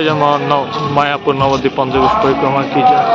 জয় যেমন মায়াপুর নবদ্বীপ পঞ্চবেশ পরিক্রমা কি জয়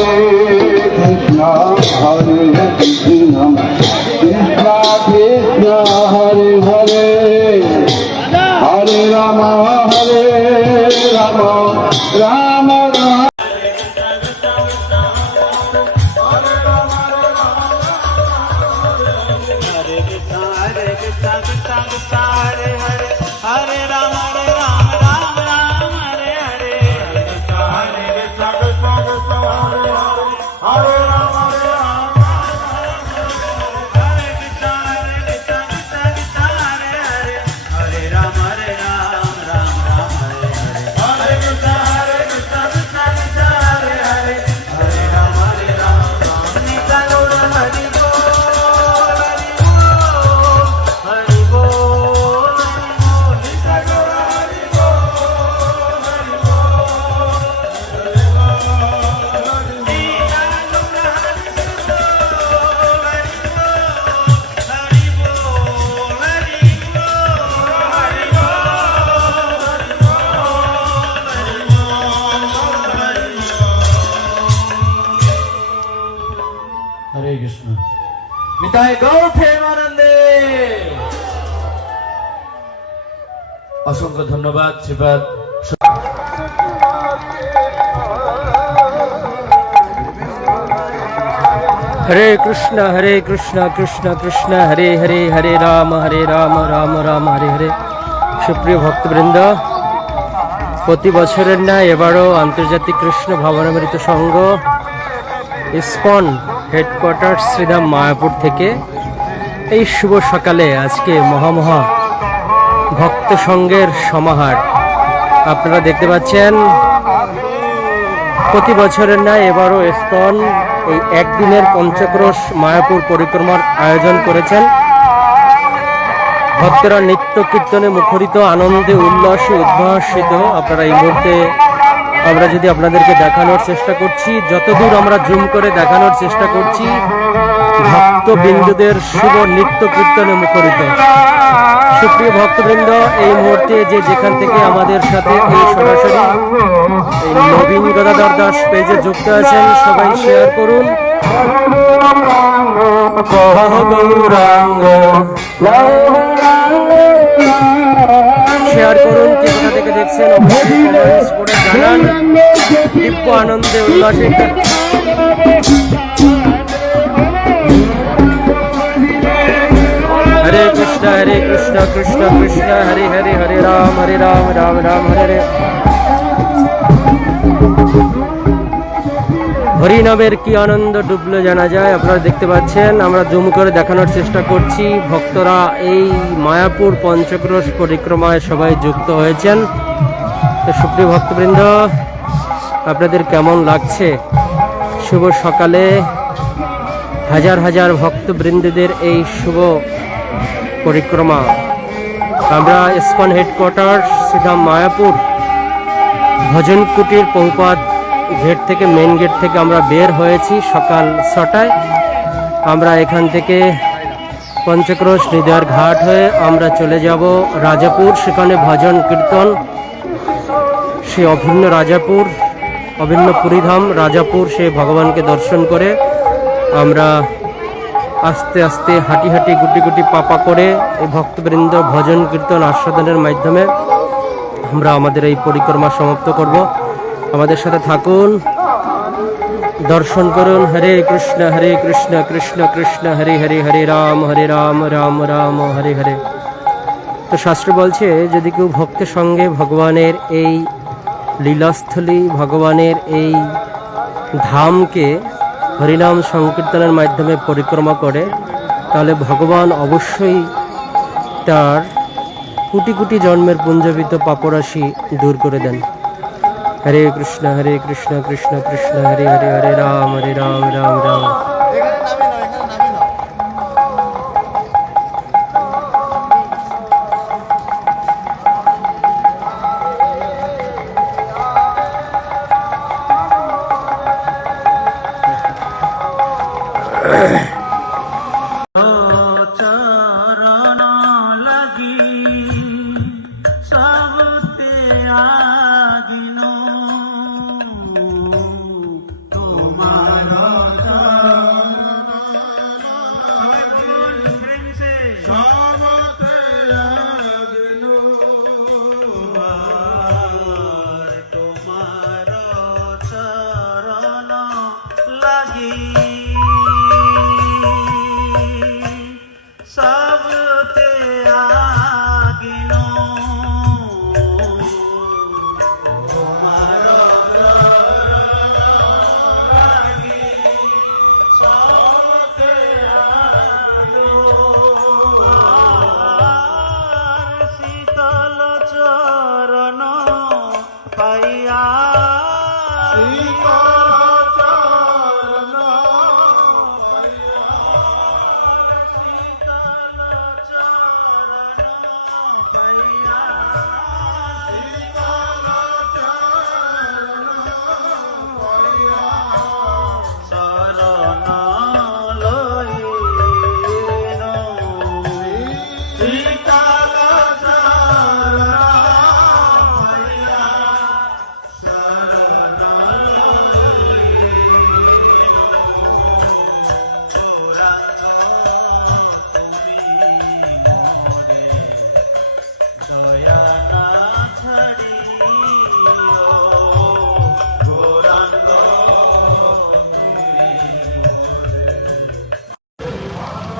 Hallelujah. শ্রীপাদ হরে কৃষ্ণ হরে কৃষ্ণ কৃষ্ণ কৃষ্ণ, হরে হরে হরে রাম হরে রাম রাম রাম, হরে হরে। সুপ্রিয় ভক্তবৃন্দ, প্রতি বছরের ন্যায় এবারও আন্তর্জাতিক কৃষ্ণ ভাবনামৃত সংঘ, ইস্কন হেডকোয়ার্টার শ্রীধাম মায়াপুর থেকে এই শুভ সকালে আজকে মহামহা ভক্ত সংঘের সমাহার আপনারা দেখতে পাচ্ছেন, প্রতি বছরের ন্যায় এবারও ইস্কন এই একদিনের পঞ্চক্রোশ মায়াপুর পরিক্রমার আয়োজন করেছেন। ভক্তরা নিত্য কীর্তনে মুখরিত, আনন্দে উল্লাসে উদ্ভাসিত। আপনারা এই মুহূর্তে আমরা যদি আপনাদেরকে দেখানোর চেষ্টা করছি, যতদূর আমরা জুম করে দেখানোর চেষ্টা করছি ভক্ত বিন্দুদের শুভ নৃত্য কীর্তনে মুখরিত। সুপ্রিয় ভক্তবৃন্দ, এই মুহূর্তে যে যেখান থেকে আমাদের সাথে এই সরাসরি নবীন গদাধর দাস পেজে যুক্ত আছেন, সবাই শেয়ার করুন। শেয়ার করুন কে কোথা থেকে দেখছেন জানান। দিব্য আনন্দে উল্লাসে। কৃষ্ণ, হরে কৃষ্ণ কৃষ্ণ কৃষ্ণ, হরে হরে হরে রাম হরে রাম রাম রাম, হরে হরে হরিনামের কি আনন্দ ডুবলো জানা যায়? আপনারা দেখতে পাচ্ছেন, আমরা জুম করে দেখানোর চেষ্টা করছি। ভক্তরা এই মায়াপুর পঞ্চক্রোশ পরিক্রমায় সবাই যুক্ত হয়েছেন। তো সুপ্রিয় ভক্তবৃন্দ, আপনাদের কেমন লাগছে? শুভ সকালে। হাজার হাজার ভক্তবৃন্দদের এই শুভ পরিক্রমা। আমরা ইস্কন হেডকোয়ার্টার সিধা মায়াপুর ভজন কুটির বহুপাত গেট থেকে মেন গেট থেকে আমরা বের হয়েছি সকাল ছটায়। আমরা এখান থেকে পঞ্চক্রোশ হৃদয়ের ঘাট হয়ে আমরা চলে যাব রাজাপুর, সেখানে ভজন কীর্তন। সে অভিন্ন রাজাপুর, অভিন্ন পুরীধাম, রাজাপুর সে ভগবানকে দর্শন করে আমরা আস্তে আস্তে হাঁটি হাঁটি গুটি গুটি পাপা করে এই ভক্তবৃন্দ ভজন কীর্তন আস্বাদনের মাধ্যমে আমরা আমাদের এই পরিক্রমা সমাপ্ত করব। আমাদের সাথে থাকুন। দর্শন করুন। হরে কৃষ্ণ হরে কৃষ্ণ কৃষ্ণ কৃষ্ণ, হরে হরে হরে রাম হরে রাম রাম রাম, হরে হরে। তো শাস্ত্র বলছে, যদি কেউ ভক্তের সঙ্গে ভগবানের এই লীলাস্থলী, ভগবানের এই ধামকে হরিনাম সংকীর্তনের মাধ্যমে পরিক্রমা করে, তাহলে ভগবান অবশ্যই তার কোটি কোটি জন্মের পুঞ্জাবিত পাপরাশি দূর করে দেন। হরে কৃষ্ণ হরে কৃষ্ণ কৃষ্ণ কৃষ্ণ, হরে হরে হরে রাম হরে রাম রাম রাম।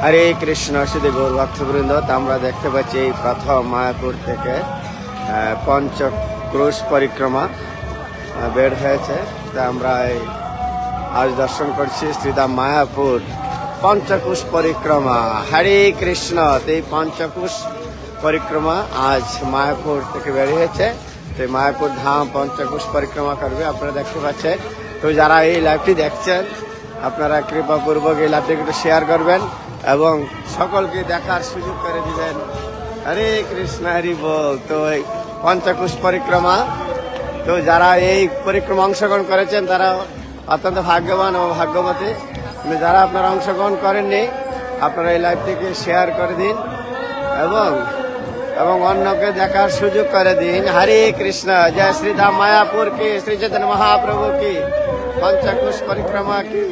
হরে কৃষ্ণ শুধু গৌর ভক্তবৃন্দ আমরা দেখতে পাচ্ছি এই প্রথম মায়াপুর থেকে পঞ্চক্রোশ পরিক্রমা বের হয়েছে। তা আমরা এই আজ দর্শন করছি শ্রীদাম মায়াপুর পঞ্চকুশ পরিক্রমা। হরে কৃষ্ণ এই পঞ্চকুশ পরিক্রমা আজ মায়াপুর থেকে বের হয়েছে। তো মায়াপুর ধাম পঞ্চকুশ পরিক্রমা করবে, আপনারা দেখতে পাচ্ছেন। তো যারা এই লাইভটি দেখছেন, আপনারা কৃপাপূর্বক এই লাইভটিকে একটু শেয়ার করবেন। এবং সকলকে দেখার সুযোগ করে দিবেন হরে কৃষ্ণ, হরি বল। তো পঞ্চকুশ পরিক্রমা, তো যারা এই পরিক্রমা অংশগ্রহণ করেছেন, তারা অত্যন্ত ভাগ্যবান ও ভাগ্যবতী। যারা আপনারা অংশগ্রহণ করেননি, আপনারা এই লাইভটিকে শেয়ার করে দিন এবং এবং অন্যকে দেখার সুযোগ করে দিন। হরে কৃষ্ণ, জয় শ্রীধাম মায়াপুর কি, শ্রী মহাপ্রভু কি। পঞ্চকুশ পরিক্রমা কি?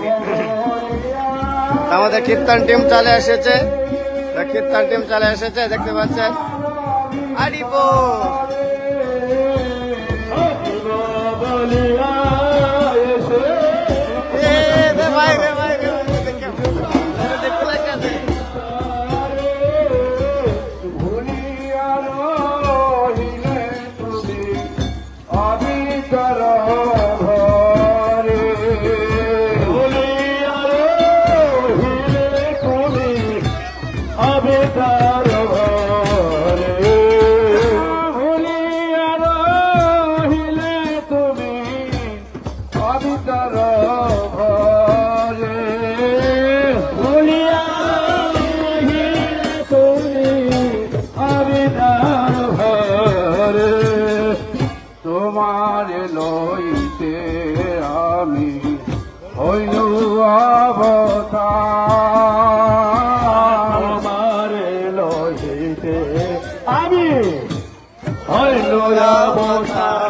আমাদের কীর্তন টিম চলে এসেছে। কীর্তন টিম চলে এসেছে দেখতে পাচ্ছেন। আরিবো! হইতে আমি। হইল বসা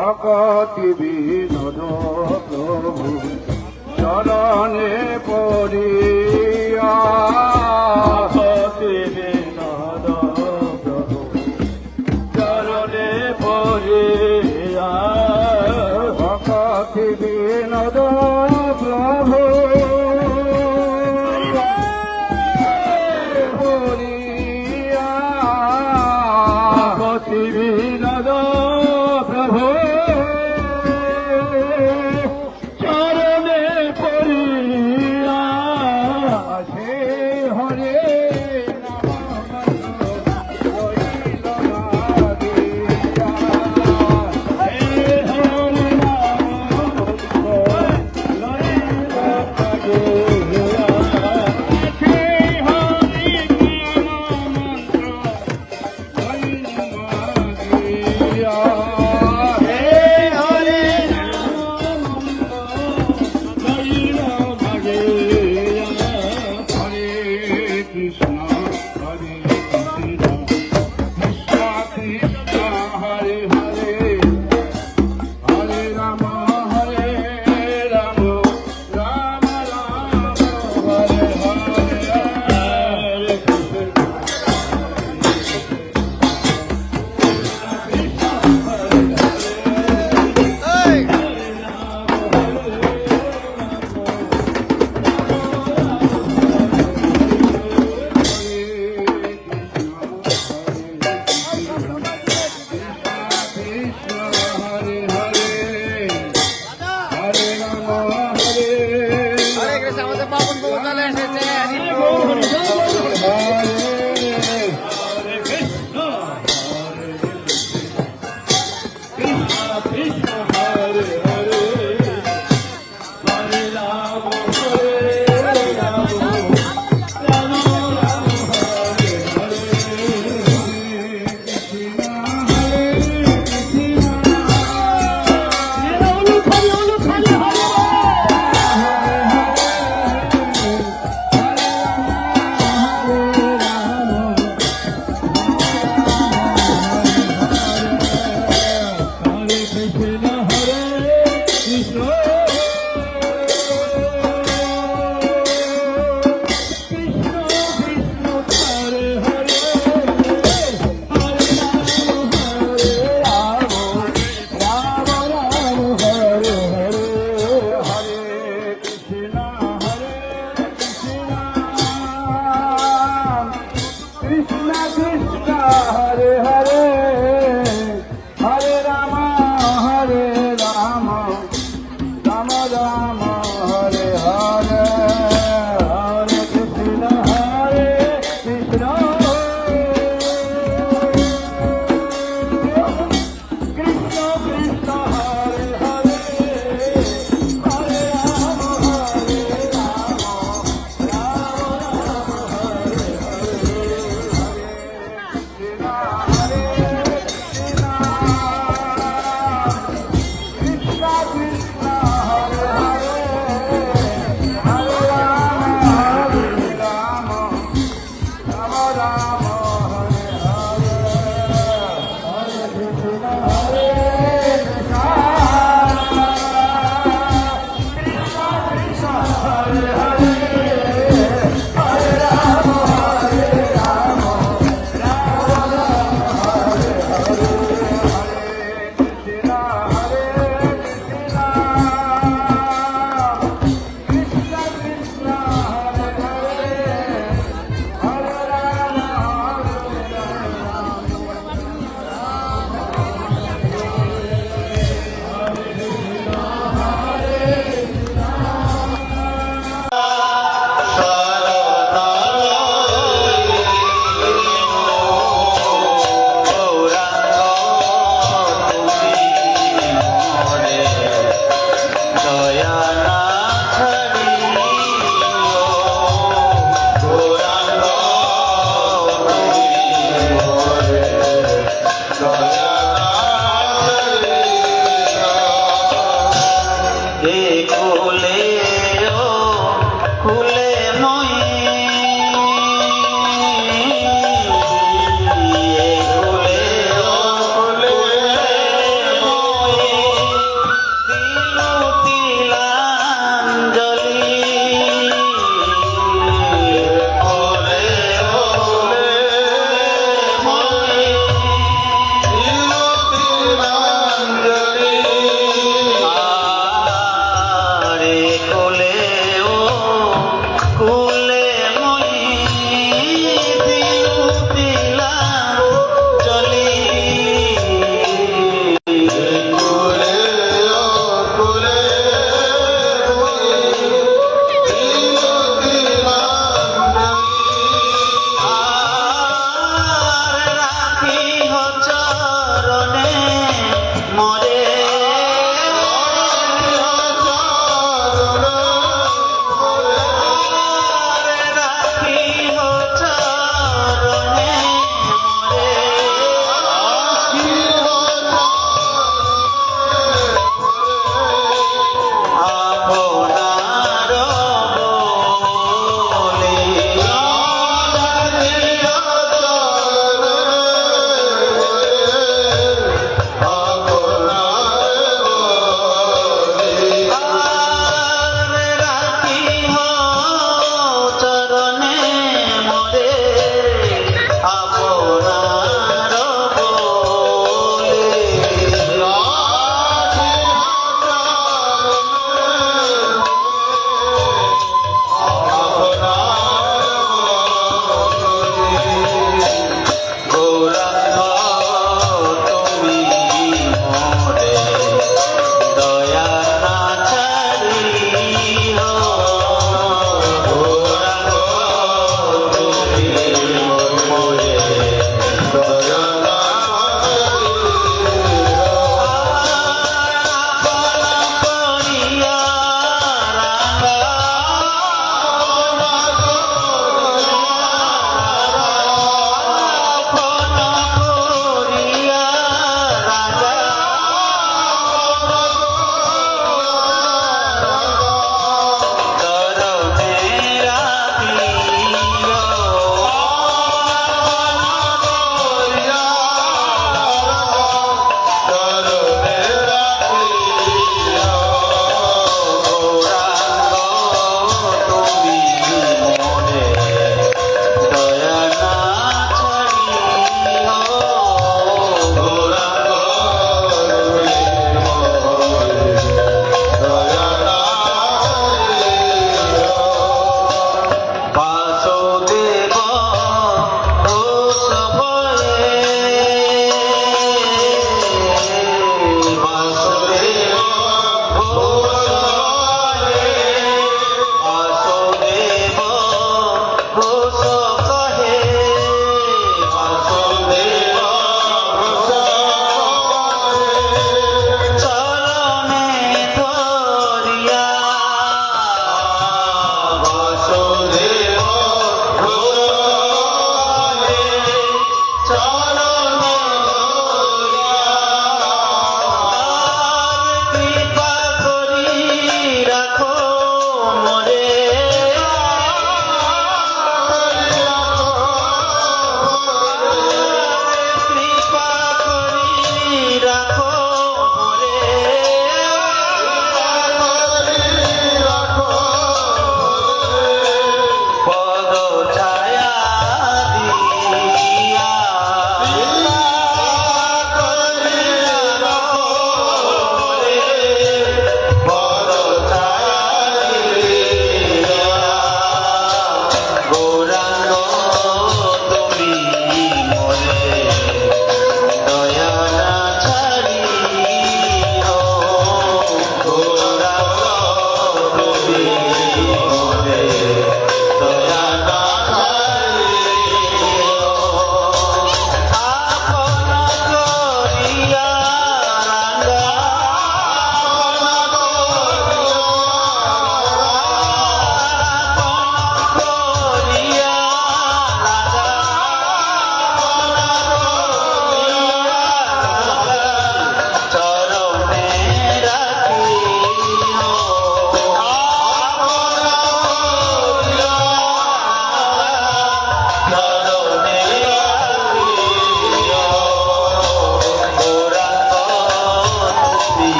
ভকতি বিনোদ প্রভু চরণে পড়িয়া ভকতি বিনোদ প্রভু চরণে পড়িয়া ভকতি বিনোদ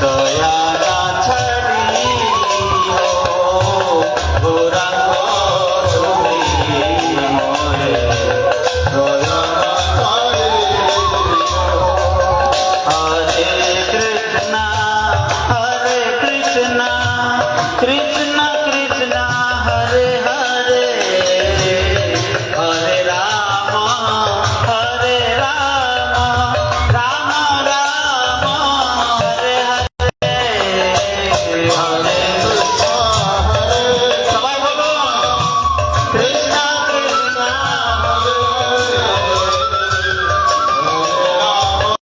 可要